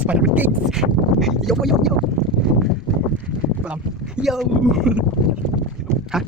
Spider-Man Kings. Yo, yo, yo. Palam. Yo. Hah?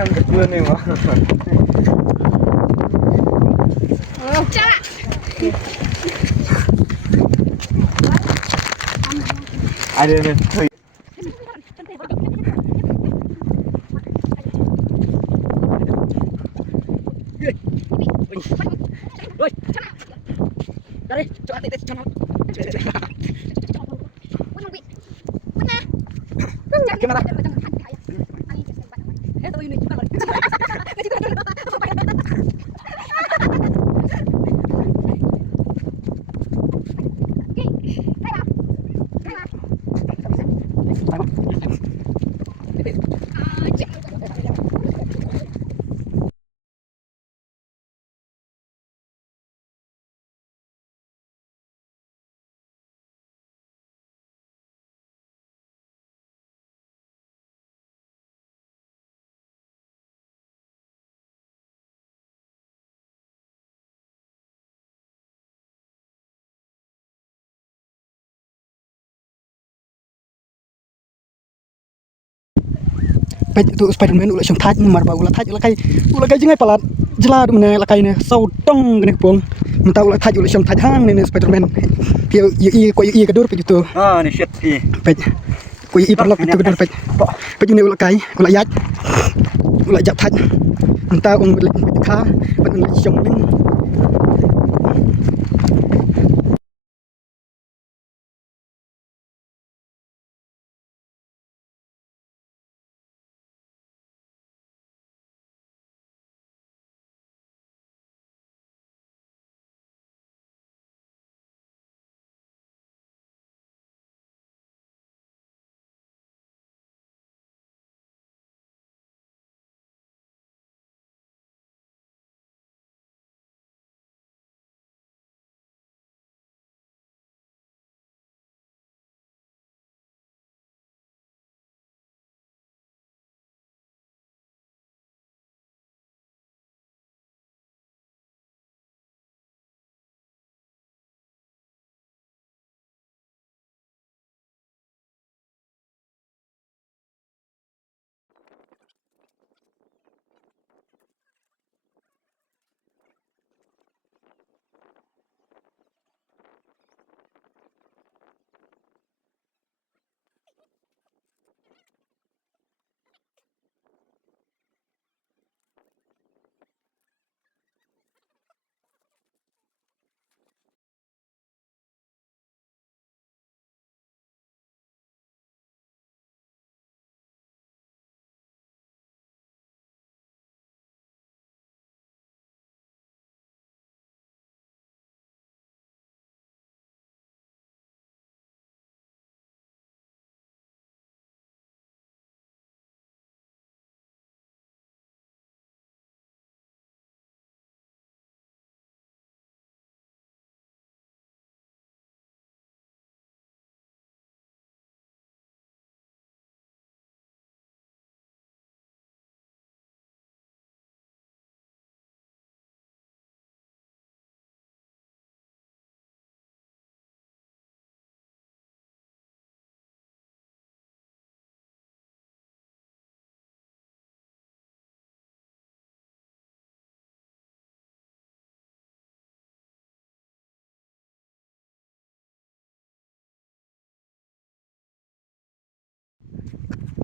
นั่งกับเพื่อนเองวะจ้าเดี๋ยวเฮ้ยDari, coba titik channel. Gimana? Pej tu Spiderman ulah syang thaj marba ulah thaj ulah kai jingai palat jela du ne lakai ne sau tong ne pong mentau ulah thaj ulah syang thaj hang ne Spiderman dia ko kadur pej tu ni shit pej ko perlok itu kadur pej ne ulah kai ulah yaj ulah jap thaj mentau ulah kha pej ulah syang ling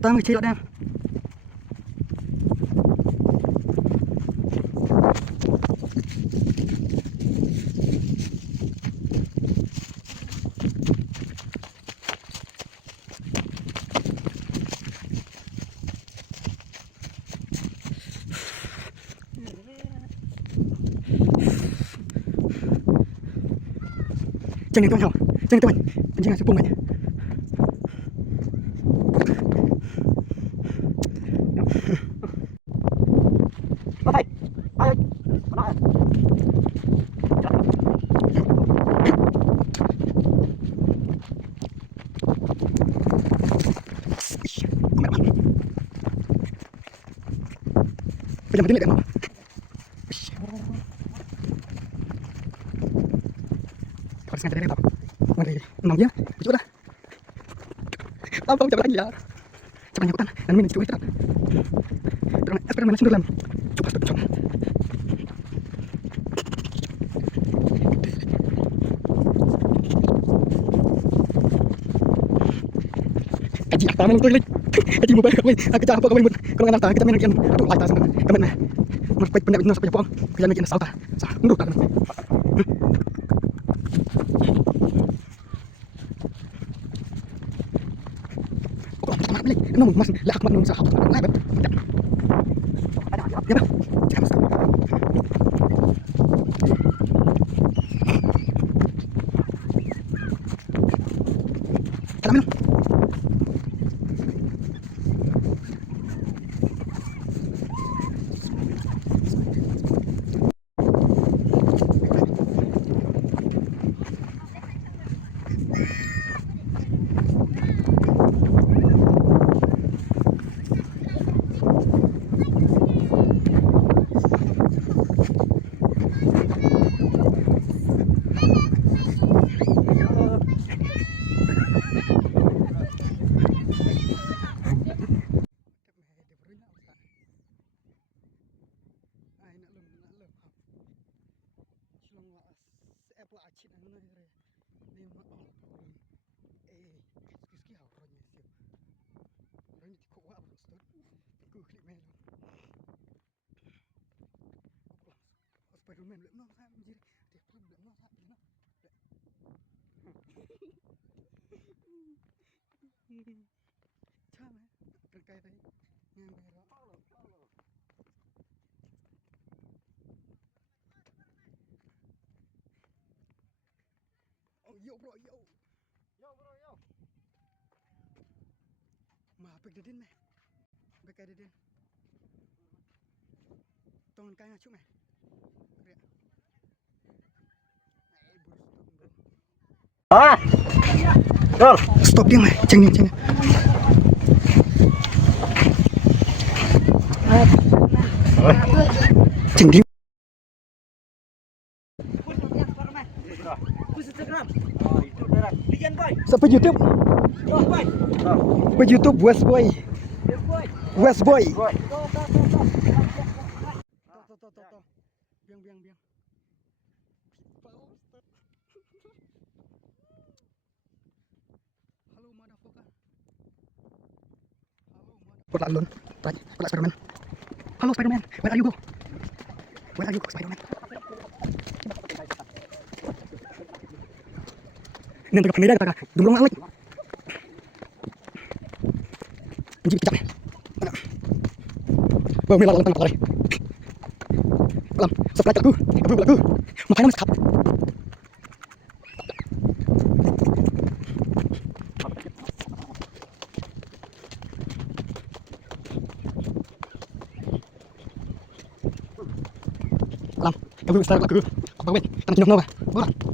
ta mới chơi đang chân này tôi hỏng chân này tôi mình chân này sẽ bung mình bây giờ mình tính lại được không sekarang kita lihat mari nong ya coba dah tahu kamu coba lagi ya coba nyampekan dan minum itu Spiderman sendirian. Coba coba. Kaji apa malu tuh kaji mau bayar aku cakap apa kau kalau nggak tahu kita main tuh light asan kami nah merpek pendak itu sampai Jepang kita main salta sah mundur kan kok sama balik namun mas lah aku maklum sah aku lah bet ya bah jangan mas Salam Spiderman belum no saya menjadi dia pun belum no saya belum cama terkait tadi nyamber oh yo bro yo mà bực đến mày bực cái đến tông cái nào chút mày stop dia mày ceng ni ceng dia sampai YouTube sampai YouTube West Boy biang halo motherfucker Put alun tanya put Spiderman halo Spiderman where are you go Spiderman ini untuk kamera kata dumrong lagi anjing kicap bawa mila lantang apa lagi alam sebelah aku makanya mas kap alam aku start aku apa wait tanah jenuh nawa borak